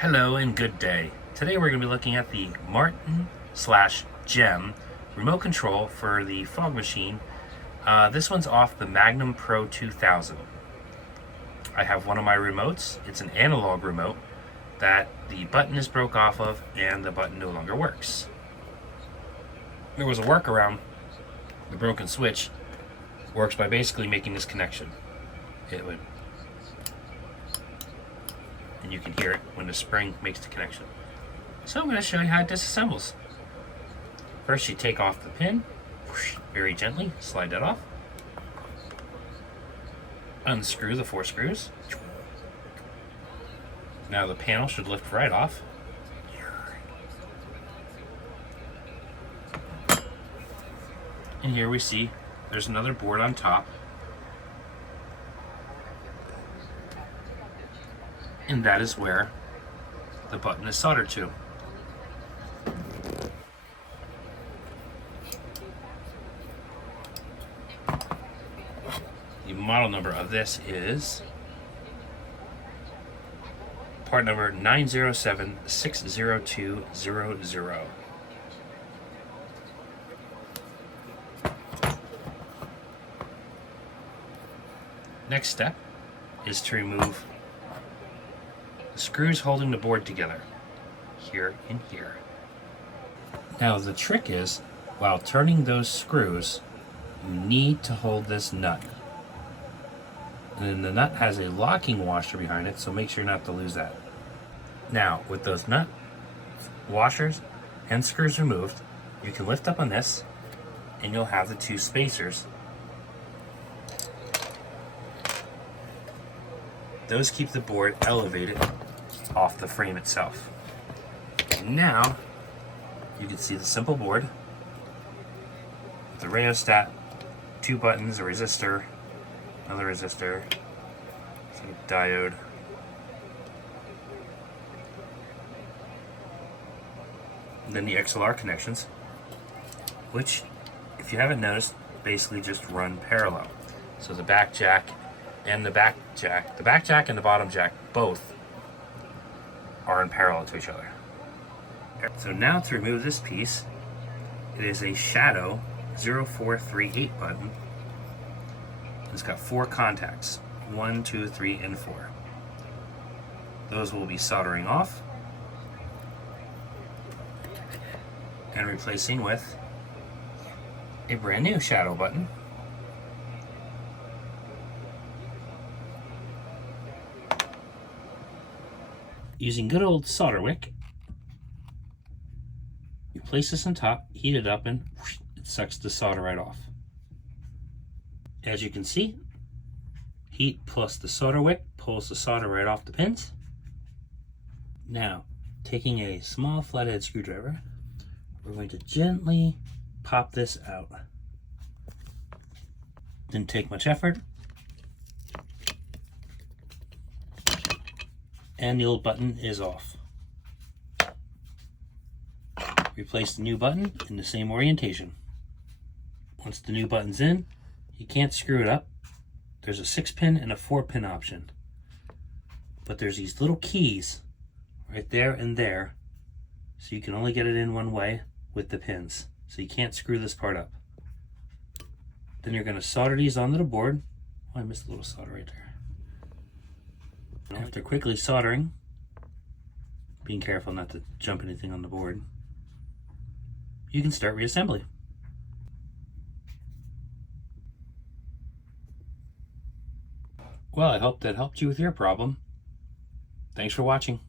Hello and good day. Today we're going to be looking at the Martin/JEM remote control for the fog machine. This one's off the MAGNUM Pro 2000. I have one of my remotes. It's an analog remote that the button is broke off of and the button no longer works. There was a workaround. The broken switch works by basically making this connection. And you can hear it when the spring makes the connection. So I'm going to show you how it disassembles. First you take off the pin, very gently, slide that off. Unscrew the 4 screws. Now the panel should lift right off. And here we see there's another board on top. And that is where the button is soldered to. The model number of this is part number 907-60200. Next step is to remove the screws holding the board together, here and here. Now the trick is, while turning those screws, you need to hold this nut. And then the nut has a locking washer behind it, so make sure not to lose that. Now, with those nut washers and screws removed, you can lift up on this, and you'll have the 2 spacers. Those keep the board elevated off the frame itself. And now you can see the simple board with the rheostat, 2 buttons, a resistor, another resistor, some diode, and then the XLR connections, which, if you haven't noticed, basically just run parallel. So the back jack and the back jack and the bottom jack both are in parallel to each other. So now to remove this piece, it is a Shadow 0438 button. It's got 4 contacts, 1, 2, 3, and 4. Those will be soldering off and replacing with a brand new Shadow button. Using good old solder wick, you place this on top, heat it up, and it sucks the solder right off. As you can see, heat plus the solder wick pulls the solder right off the pins. Now, taking a small flathead screwdriver, we're going to gently pop this out. Didn't take much effort. And the old button is off. Replace the new button in the same orientation. Once the new button's in, you can't screw it up. There's a 6-pin and a 4-pin option. But there's these little keys right there and there, so you can only get it in one way with the pins. So you can't screw this part up. Then you're going to solder these onto the board. Oh, I missed a little solder right there. After quickly soldering, being careful not to jump anything on the board, you can start reassembly. Well, I hope that helped you with your problem. Thanks for watching.